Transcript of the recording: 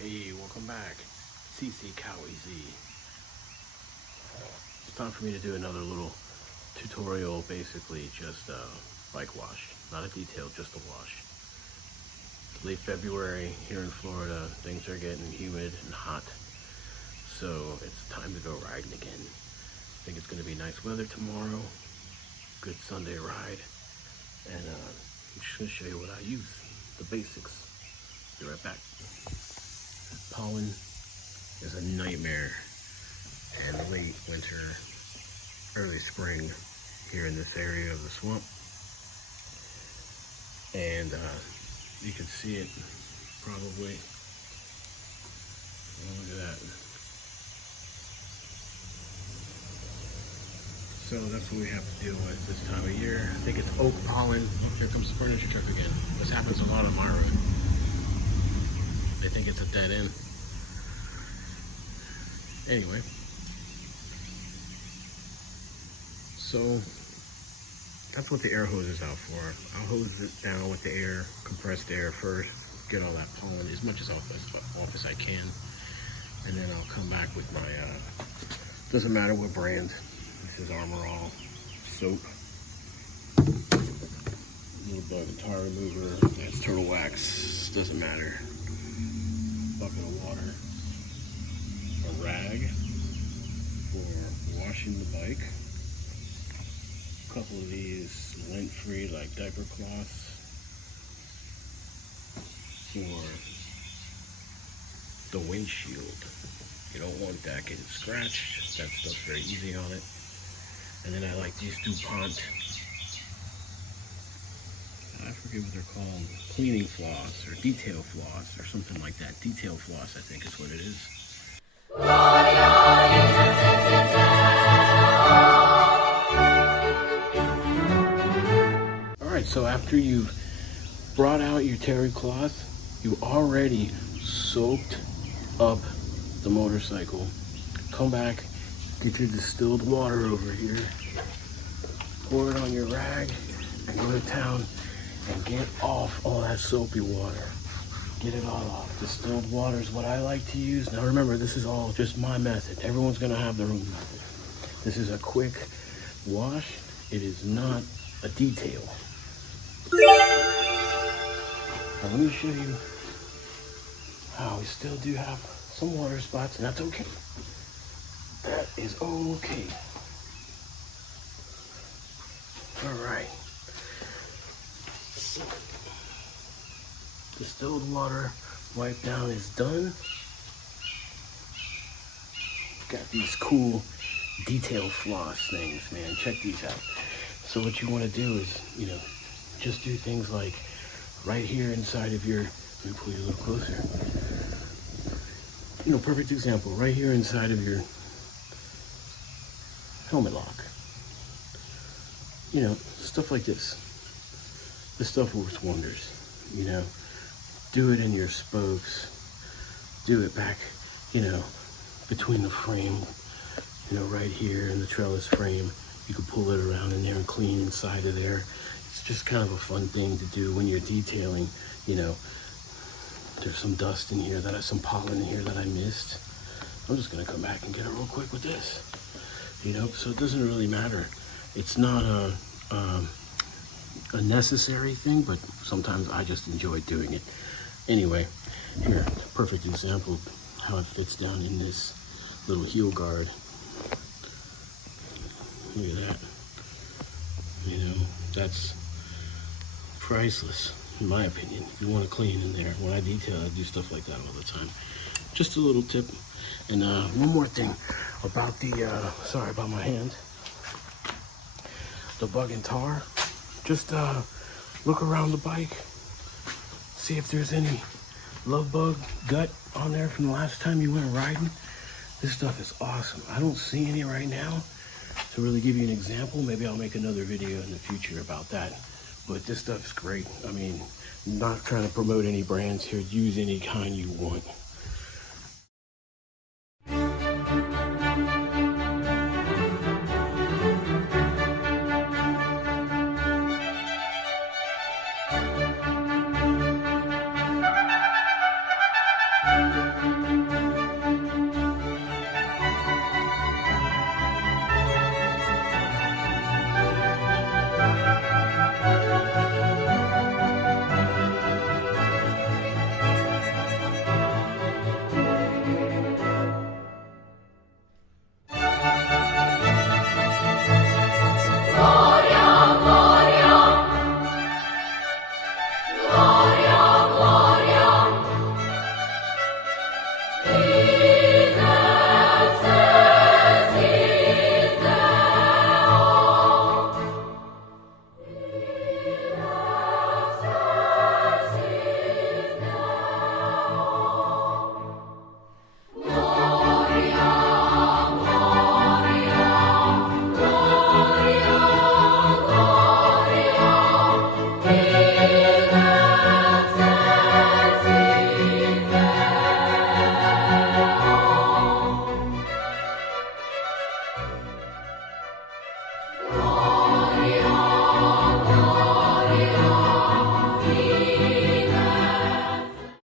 Hey, welcome back. CC Cowie Z. It's time for me to do another little tutorial, basically just bike wash. Not a detail, just a wash. Late February here in Florida, things are getting humid and hot. So it's time to go riding again. I think it's gonna be nice weather tomorrow. Good Sunday ride. And I'm just gonna show you what I use, the basics. Be right back. Pollen is a nightmare in late winter, early spring here in this area of the swamp. And you can see it probably. Oh, look at that. So that's what we have to deal with this time of year. I think it's oak pollen. Oh, here comes the furniture truck again. This happens a lot on my road. They think it's a dead end. Anyway, so that's what the air hose is out for. I'll hose it down with the air, compressed air first, get all that pollen as much as off as I can, and then I'll come back with my, doesn't matter what brand. This is Armor All soap. A little bit of a tar remover. That's turtle wax. Doesn't matter. Bucket of water. A rag for washing the bike. A couple of these lint-free, like diaper cloths for the windshield. You don't want that getting scratched. That stuff's very easy on it. And then I like these DuPont, I forget what they're called, cleaning floss or detail floss or something like that. Detail floss, I think is what it is. Alright, so after you've brought out your terry cloth, you already soaked up the motorcycle. Come back, get your distilled water over here, pour it on your rag, and go to town and get off all that soapy water. Get it all off. Distilled water is what I like to use. Now remember, this is all just my method. Everyone's gonna have their own method. This is a quick wash. It is not a detail. Now let me show you how we still do have some water spots, and that's okay. That is okay. All right. Distilled water wipe down is done. Got these cool detail floss things, man. Check these out. So what you want to do is, just do things like right here inside of your, let me pull you a little closer. Perfect example, right here inside of your helmet lock. Stuff like this. This stuff works wonders, Do it in your spokes. Do it back, between the frame, right here in the trellis frame. You can pull it around in there and clean inside of there. It's just kind of a fun thing to do when you're detailing, There's some dust in here, some pollen in here that I missed. I'm just gonna come back and get it real quick with this. So it doesn't really matter. It's not a necessary thing, but sometimes I just enjoy doing it. Anyway, here, perfect example of how it fits down in this little heel guard. Look at that. That's priceless, in my opinion. If you want to clean in there, when I detail, I do stuff like that all the time. Just a little tip. And one more thing about the, sorry about my hand, the bug and tar. Just look around the bike, see if there's any love bug gut on there from the last time you went riding. This stuff is awesome. I don't see any right now. To really give you an example, maybe I'll make another video in the future about that. But this stuff's great. I mean, not trying to promote any brands here. Use any kind you want.